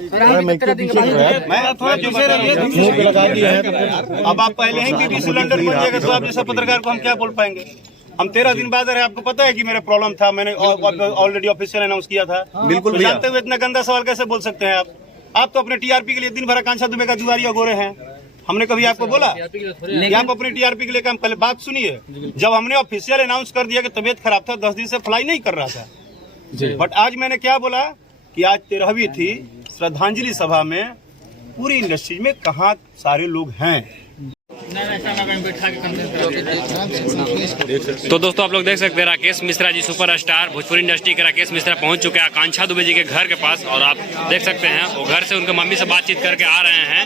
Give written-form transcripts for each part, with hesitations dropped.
मैं थोड़ा पीछे अब आप पहले ही बीबी सिलेंडर बन जाएगा तो आप जैसा पत्रकार को हम क्या बोल पाएंगे। हम 13 दिन बाद अरे आपको पता है कि मेरा प्रॉब्लम था, मैंने ऑलरेडी ऑफिशियल अनाउंस किया था। बिल्कुल जानते हुए इतना गंदा सवाल कैसे बोल सकते हैं आप तो अपने टीआरपी के लिए दिन भर आकांक्षा दुबे का जुआरिया गोरे हैं। हमने कभी आपको बोला कि आप अपनी टीआरपी के लिए काम? पहले बात सुनिए, जब हमने ऑफिशियल अनाउंस कर दिया कि तबीयत खराब था, 10 दिन से फ्लाई नहीं कर रहा था, बट आज मैंने क्या बोला कि आज 13वीं थी, श्रद्धांजलि सभा में पूरी इंडस्ट्री में कहाँ सारे लोग हैं। तो दोस्तों आप लोग देख सकते हैं राकेश मिश्रा जी सुपरस्टार भोजपुरी इंडस्ट्री के राकेश मिश्रा पहुंच चुके हैं आकांक्षा दुबे जी के घर के पास, और आप देख सकते हैं वो घर से उनके मम्मी से बातचीत करके आ रहे हैं।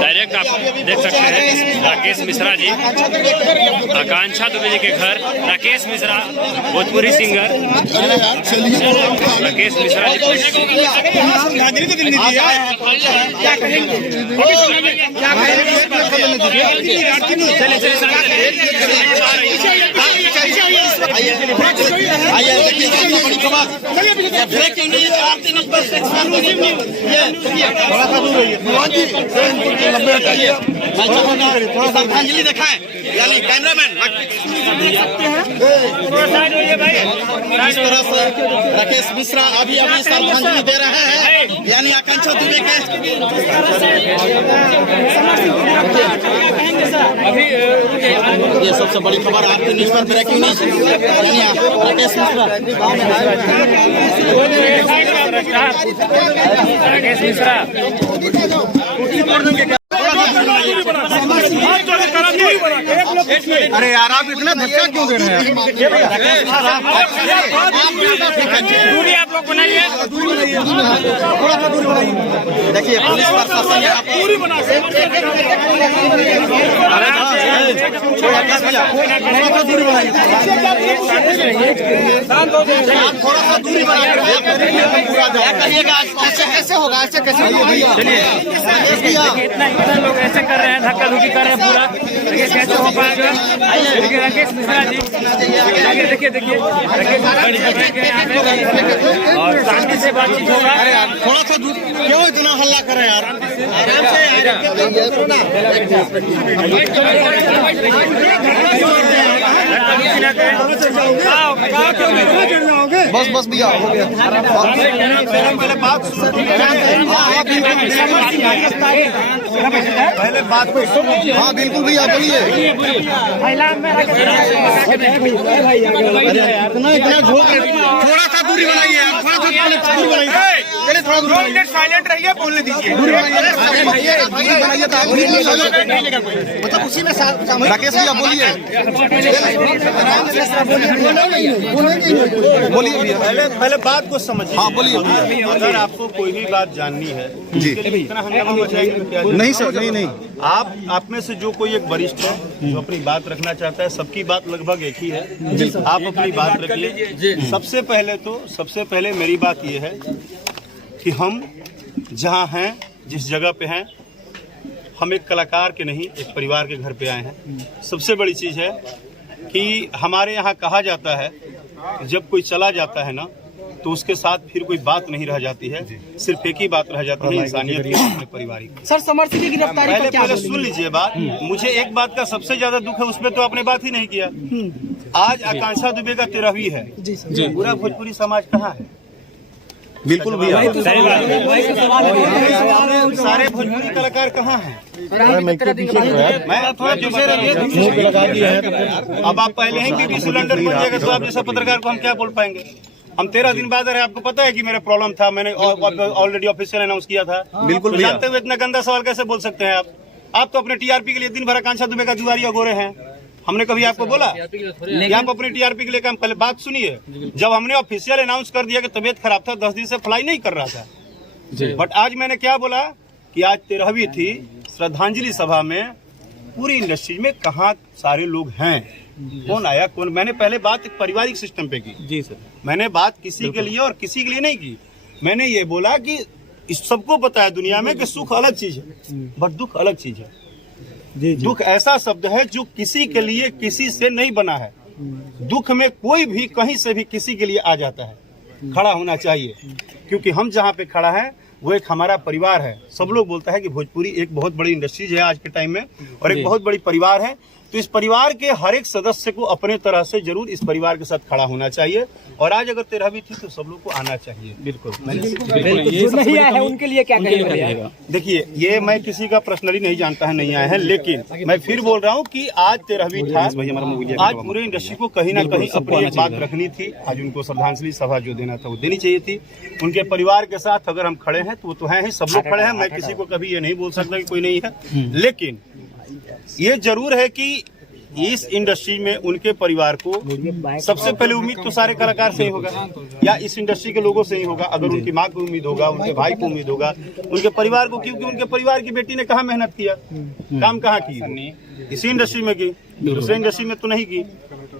डायरेक्ट आप देख सकते हैं राकेश मिश्रा जी आकांक्षा दुबे जी के घर। Rakesh Mishra Bhojpuri singer Rakesh Mishra ji breaking news आरती न्यूज पर श्रद्धांजलि दिखाएं, यानी कैमरामैन इस तरह से राकेश मिश्रा अभी श्रद्धांजलि दे रहे हैं, यानी आकांक्षा दुबे के ये सबसे बड़ी खबर आरती न्यूज पर ब्रेकिंग न्यूज, यानी राकेश मिश्रा अरे यार आप इतना धक्का क्यों दे रहे हैं? दूरी आप लोग बनाइए, देखिए पुलिस प्रशासन दूरी बना थोड़ा सा दूरी बनाइएगा। कैसे होगा, ऐसे कैसे इतना लोग ऐसे कर रहे हैं, धक्का धुक्की कर रहे हैं पूरा, कैसे हो पाएगा? देखिए राकेश मिश्रा जी, देखिए और शांति से बातचीत होगा। थोड़ा सा दूर क्यों इतना हल्ला कर रहे हैं यार? आराम से बस भैया हो गया। पहले बात हाँ बिल्कुल भैया बोलिए। थोड़ा सा दूरी बनाइए, थोड़ा मिनट साइलेंट रहिए, बोलने दीजिए। मतलब उसी में राकेश भैया बोलिए पहले बात को समझिए। हाँ बोलिए। अगर आपको कोई भी बात जाननी है जी, इतना हंगामा मचाएंगे? नहीं सर, नहीं। आप में से जो कोई एक वरिष्ठ है जो अपनी बात रखना चाहता है, सबकी बात लगभग एक ही है, आप अपनी बात रखिए। सबसे पहले मेरी बात ये है कि हम जहाँ हैं, जिस जगह पे हैं, हम एक कलाकार के नहीं, एक परिवार के घर पे आए हैं। सबसे बड़ी चीज़ है कि हमारे यहाँ कहा जाता है जब कोई चला जाता है ना, तो उसके साथ फिर कोई बात नहीं रह जाती है, सिर्फ एक ही बात रह जाती है, इंसानियत की, अपने पारिवारिक। सर समर्थी की गिरफ्तारी पहले सुन लीजिए बात। मुझे एक बात का सबसे ज्यादा दुख है, उसमें तो आपने बात ही नहीं किया। आज आकांक्षा दुबे का 13वीं है, पूरा भोजपुरी समाज कहाँ है? बिल्कुल भैया, सारे भोजपुरी कलाकार कहाँ हैं? मैं थोड़ा पीछे अब आप पहले ही बीबी सिलेंडर बन जाएगा तो आप जैसा पत्रकार को हम क्या बोल पाएंगे। हम 13 दिन बाद अरे आपको पता है कि मेरा प्रॉब्लम था, मैंने ऑलरेडी ऑफिशियल अनाउंस किया था। बिल्कुल जानते हुए इतना गंदा सवाल कैसे बोल सकते हैं आप तो अपने टीआरपी के लिए दिन भर आकांक्षा दुबे का जुआरिया गोरे हैं। हमने कभी आपको बोला कि आप अपनी टीआरपी के लिए काम? पहले बात सुनिए, जब हमने ऑफिशियल अनाउंस कर दिया कि तबीयत खराब था, 10 दिन से फ्लाई नहीं कर रहा था, बट आज मैंने क्या बोला कि आज 13वीं थी, श्रद्धांजलि सभा में पूरी इंडस्ट्री में कहाँ सारे लोग हैं, कौन आया कौन। मैंने पहले बात एक पारिवारिक सिस्टम पे की। जी सर, मैंने बात किसी के लिए और किसी के लिए नहीं की। मैंने ये बोला कि इस सबको पता है दुनिया में कि सुख अलग चीज है, बट दुख अलग चीज है। दुख ऐसा शब्द है जो किसी के लिए किसी से नहीं बना है। दुख में कोई भी कहीं से भी किसी के लिए आ जाता है, खड़ा होना चाहिए, क्योंकि हम जहाँ पे खड़ा है वो एक हमारा परिवार है। सब लोग बोलता है कि भोजपुरी एक बहुत बड़ी इंडस्ट्रीज है आज के टाइम में और एक बहुत बड़ी परिवार है, तो इस परिवार के हर एक सदस्य को अपने तरह से जरूर इस परिवार के साथ खड़ा होना चाहिए। और आज अगर 13 भी थी तो सब लोग को आना चाहिए। बिल्कुल नहीं आया है उनके लिए क्या कहेगा? देखिए, ये मैं किसी का पर्सनली नहीं जानता है नहीं आए हैं, लेकिन मैं फिर बोल रहा हूँ कि आज 13वीं था, आज पूरे इंडस्ट्री को कहीं ना कहीं अपनी एक बात रखनी थी। आज उनको श्रद्धांजलि सभा जो देना था वो देनी चाहिए थी। उनके परिवार के साथ अगर हम खड़े हैं तो वो तो हैं ही, सब लोग खड़े हैं। मैं किसी को कभी ये नहीं बोल सकता कि कोई नहीं है, लेकिन ये जरूर है कि इस इंडस्ट्री में उनके परिवार को सबसे पहले उम्मीद तो सारे कलाकार से ही होगा या इस इंडस्ट्री के लोगों से ही होगा। अगर उनकी माँ को उम्मीद होगा, उनके भाई को उम्मीद होगा, उनके परिवार को, क्योंकि उनके परिवार की बेटी ने कहाँ मेहनत किया, काम कहाँ की, इसी इंडस्ट्री में की, दूसरे इंडस्ट्री में तो नहीं की।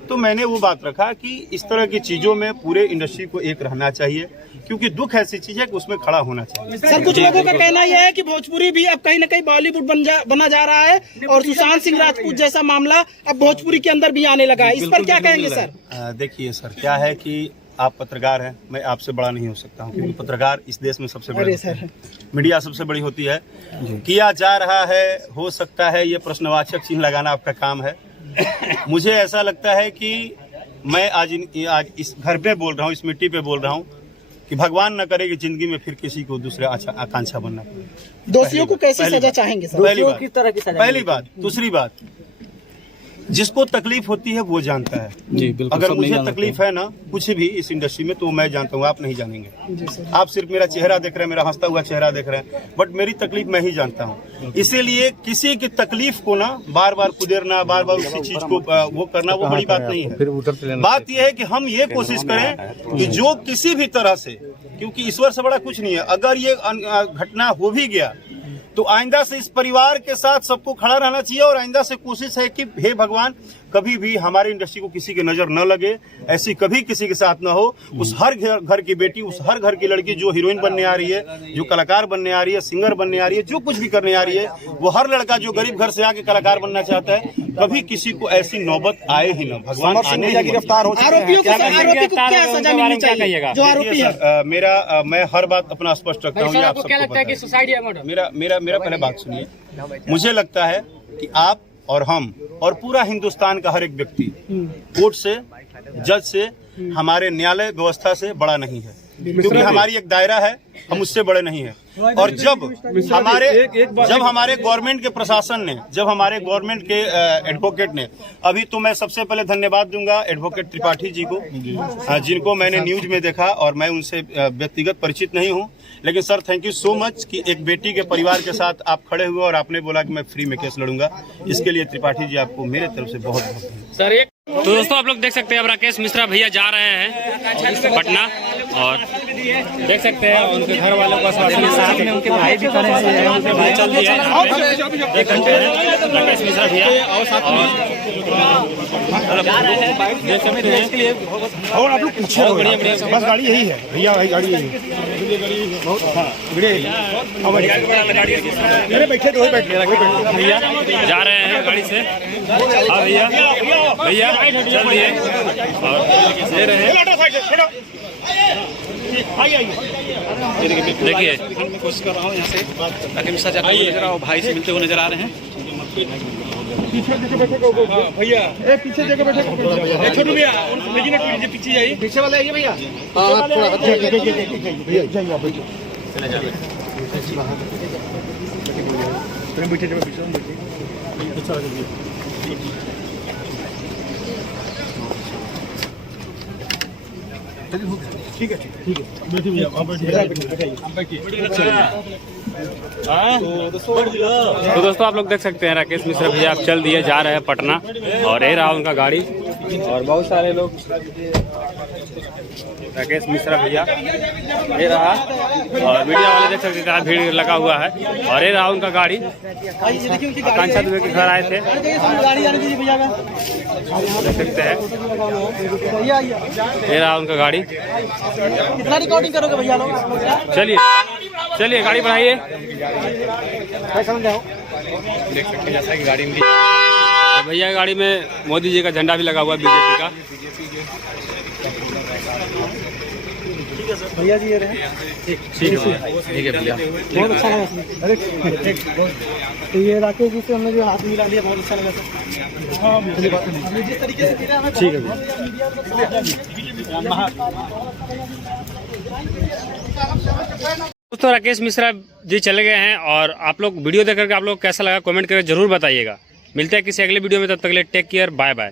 तो मैंने वो बात रखा कि इस तरह की चीजों में पूरे इंडस्ट्री को एक रहना चाहिए, क्योंकि दुख ऐसी चीज है कि उसमें खड़ा होना चाहिए। सर, कुछ लोगों का कहना यह है कि भोजपुरी भी अब कहीं न कहीं बॉलीवुड बना जा रहा है और सुशांत सिंह राजपूत जैसा मामला अब भोजपुरी के अंदर भी आने लगा है। इस पर क्या कहेंगे सर? देखिए सर, क्या है कि आप पत्रकार हैं, मैं आपसे बड़ा नहीं हो सकता हूँ, क्योंकि पत्रकार इस देश में सबसे बड़े होते हैं, मीडिया सबसे बड़ी होती है। किया जा रहा है, हो सकता है ये प्रश्नवाचक चिन्ह लगाना आपका काम है। मुझे ऐसा लगता है कि मैं आज इस घर पे बोल रहा हूँ, इस मिट्टी पे बोल रहा हूँ कि भगवान न करे कि जिंदगी में फिर किसी को दूसरे आकांक्षा बनना पड़े। दोषियों को कैसी सजा चाहेंगे सर? पहली बात। दूसरी बात, जिसको तकलीफ होती है वो जानता है। जी, अगर मुझे तकलीफ है ना कुछ भी इस इंडस्ट्री में, तो मैं जानता हूँ, आप नहीं जानेंगे। आप सिर्फ मेरा चेहरा देख रहे हैं, मेरा हंसता हुआ चेहरा देख रहे हैं, बट मेरी तकलीफ मैं ही जानता हूँ। इसीलिए किसी की तकलीफ को ना बार बार कुदेरना, बार बार उसी चीज को वो करना, वो बड़ी बात नहीं है। बात यह है कि हम ये कोशिश करें कि जो किसी भी तरह से, क्योंकि ईश्वर से बड़ा कुछ नहीं है, अगर ये घटना हो भी गया तो आइंदा से इस परिवार के साथ सबको खड़ा रहना चाहिए। और आइंदा से कोशिश है कि हे भगवान, कभी भी हमारी इंडस्ट्री को किसी की नजर न लगे, ऐसी कभी किसी के साथ न हो। उस हर घर की बेटी, उस हर घर की लड़की जो हीरोइन बनने आ रही है, जो कलाकार बनने आ रही है, सिंगर बनने आ रही है, जो कुछ भी करने आ रही है, वो हर लड़का जो गरीब घर से आके कलाकार बनना चाहता है, कभी किसी को ऐसी नौबत आए ही न। भगवान आने ही गिरफ्तार हो। आरोपी को क्या सजा मिलनी चाहिए जो आरोपी है? मैं हर बात अपना स्पष्ट रखता हूँ। मेरा पहले बात सुनिए। मुझे लगता है कि आप और हम और पूरा हिंदुस्तान का हर एक व्यक्ति कोर्ट से, जज से, हमारे न्यायालय व्यवस्था से बड़ा नहीं है, क्योंकि हमारी एक दायरा है, हम उससे बड़े नहीं हैं। और जब हमारे गवर्नमेंट के प्रशासन ने, जब हमारे गवर्नमेंट के एडवोकेट ने, अभी तो मैं सबसे पहले धन्यवाद दूंगा एडवोकेट त्रिपाठी जी को, जिनको मैंने न्यूज में देखा और मैं उनसे व्यक्तिगत परिचित नहीं हूं, लेकिन sir thank you so much कि एक बेटी के परिवार के साथ आप खड़े हुए और आपने बोला कि मैं फ्री में केस लड़ूंगा। इसके लिए त्रिपाठी जी आपको मेरे तरफ से बहुत बहुत सर। तो दोस्तों आप लोग देख सकते हैं, अब राकेश मिश्रा भैया जा रहे हैं पटना और देख सकते हैं उनके घर वालों का साथ में उनके भाई भी खड़े हैं, उनके भाई चल दिए देख सकते हैं राकेश मिश्रा भैया और आप लोग पीछे हो, बस गाड़ी यही है भैया, भाई गाड़ी यही है। बैठे भैया जा रहे हैं गाड़ी से। हाँ भैया भैया चल दिए और दे रहे हैं। देखिए मैं कोशिश कर रहा हूँ यहाँ से ताकि मिश्रा जाते हुए नजर आओ, भाई से मिलते हुए नजर आ रहे हैं। भैया पीछे जगह बैठे, छोटू भैया पीछे जाइए, पीछे वाला आइए भैया। ठीक है बैठिए भैया, तो दोस्तों आप लोग देख सकते हैं राकेश मिश्रा भैया आप चल दिए, जा रहे हैं पटना और ये रहा उनका गाड़ी और बहुत सारे लोग। राकेश मिश्रा भैया ये रहा और मीडिया वाले देख सकते हैं भीड़ लगा हुआ है और ये रहा उनका गाड़ी। आकांक्षा दुबे के घर आए थे, देख सकते हैं ये रहा उनका गाड़ी। कितना रिकॉर्डिंग करोगे भैया लोग? चलिए चलिए गाड़ी बढ़ाइए। देख सकते हैं जैसा कि गाड़ी में भैया गाड़ी में मोदी जी का झंडा भी लगा हुआ है, बीजेपी का। ठीक है सर। भैया जी ये रहे। ठीक है भैया। बहुत अच्छा लगा सर। अरे ठीक तो ये राकेश जी से हमने जो हाथ मिला लिया बहुत अच्छा लगा सर। हाँ जिस तरीके से मिला हमें ठीक है। दोस्तों राकेश मिश्रा जी चले गए हैं और आप लोग वीडियो देख करके आप लोग कैसा लगा कमेंट करके जरूर बताइएगा। मिलते हैं किसी अगले वीडियो में, तब तक के लिए टेक केयर, बाय बाय।